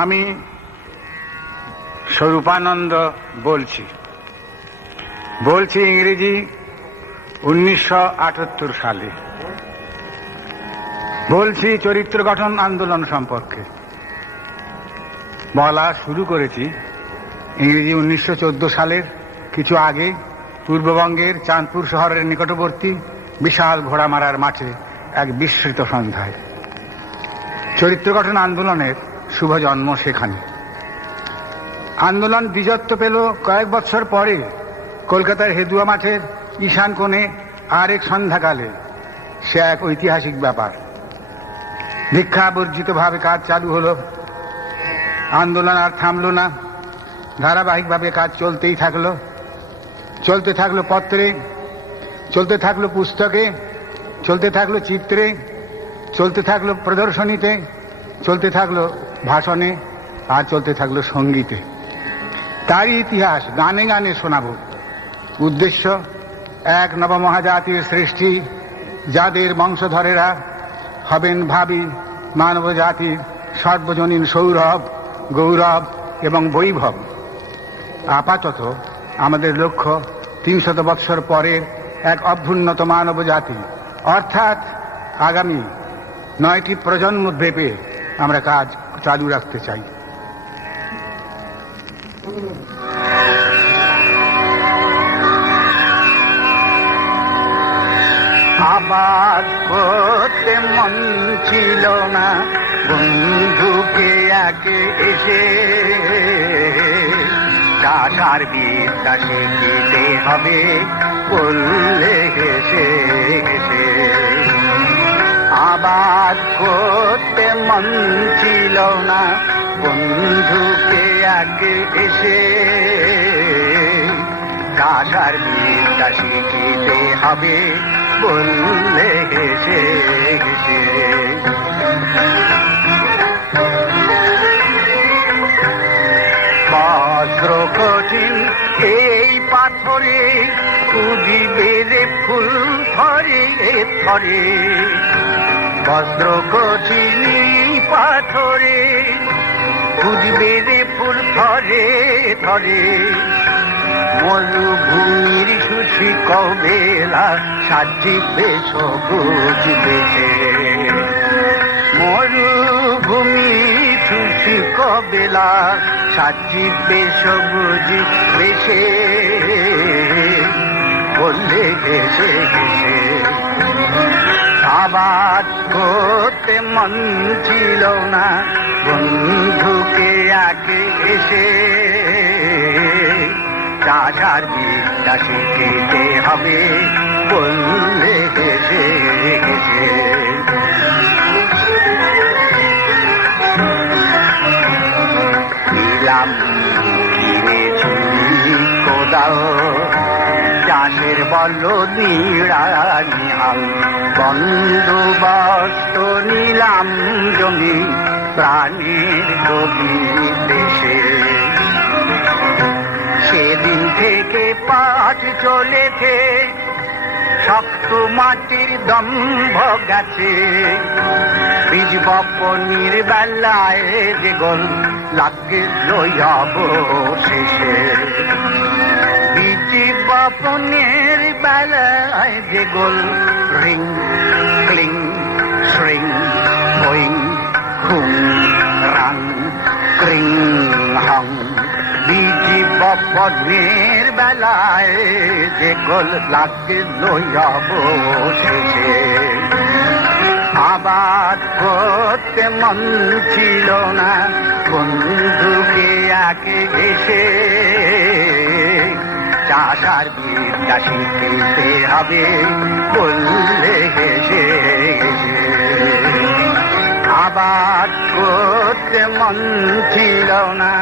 আমি স্বরূপানন্দ বলছি ইংরেজি 1978 সালে। বলছি চরিত্র গঠন আন্দোলন সম্পর্কে। বলা শুরু করেছি ইংরেজি 1914 সালের কিছু আগে পূর্ববঙ্গের চাঁদপুর শহরের নিকটবর্তী বিশাল ঘোড়ামারার মাঠে এক বিস্মৃত সন্ধ্যায়। চরিত্র গঠন আন্দোলনের শুভ জন্ম সেখানে। আন্দোলন দ্বিজত্ব পেল কয়েক বছর পরে কলকাতার হেদুয়া মাঠের ঈশান কোণে আর এক সন্ধ্যাকালে। সে এক ঐতিহাসিক ব্যাপার। দীক্ষাবর্জিতভাবে কাজ চালু হলো। আন্দোলন আর থামল না, ধারাবাহিকভাবে কাজ চলতেই থাকলো। চলতে থাকলো পত্রে, চলতে থাকলো পুস্তকে, চলতে থাকলো চিত্রে, চলতে থাকলো প্রদর্শনীতে, চলতে থাকলো ভাষণে, আর চলতে থাকলো সঙ্গীতে। তারই ইতিহাস গানে গানে শোনাব। উদ্দেশ্য এক নবমহাজাতির সৃষ্টি, যাদের বংশধরেরা হবেন ভাবী মানব জাতির সর্বজনীন সৌরভ, গৌরব এবং বৈভব। আপাতত আমাদের লক্ষ্য 300 বৎসর পরের এক অভ্যুন্নত মানব জাতি, অর্থাৎ আগামী 9টি প্রজন্ম ভেবে আমরা কাজ চালু রাখতে চাই। আবাদ করতে মন ছিল না বন্ধুকে একে এসে, চাষার বিদ্যা শিখিতে হবে বললে হেসে হেসে। আবাদ করতে মন ছিল না বন্ধুকে একে এসে, চাষার বিদ্যা শিখিতে হবে বললে হেসে হেসে। বজ্র কঠিন এই পাথরে উদিবে রে ফুল ধরে ধরে। বজ্র কঠিন পাথরে উদিবে রে ফুল ধরে ধরে। মরুভূমির শুষ্ক বেলা সাজিবে সবুজ বেশে। মরুভূমির শুষ্ক বেলা সাজিবে সবুজ বেশে বললে হেসে হেসে। আবাদ করতে মন ছিল না বন্ধুকে আগে এসে, চাষার বিদ্যা শিখিতে হবে বললে হেসে হেসে। দিলাম কিনে ছুরি কোদাল, চাষের বল নিড়ানিহাল। বন্দোবস্ত নিলাম জমি প্রাণীর গভীর দেশে। সেদিন থেকে পাঠ চলেছে, শক্ত মাটির দম্ভ গেছে। বীজ বপনের বেলায় যে গোল লাগে অবশেষে। বীজ বপনের বেলায় যে গোল রিং ক্লিং শ্রিং হইং হুং রাং ক্রিং হং। বীজ বপনের বেলায় যে গোল লাগল অবশেষে। আবাদ করতে মন ছিল না বন্ধুকে একে এসে, চাষার বিদ্যা শিখিতে হবে বললে হেসে হেসে। আবাদ করতে মন ছিল না।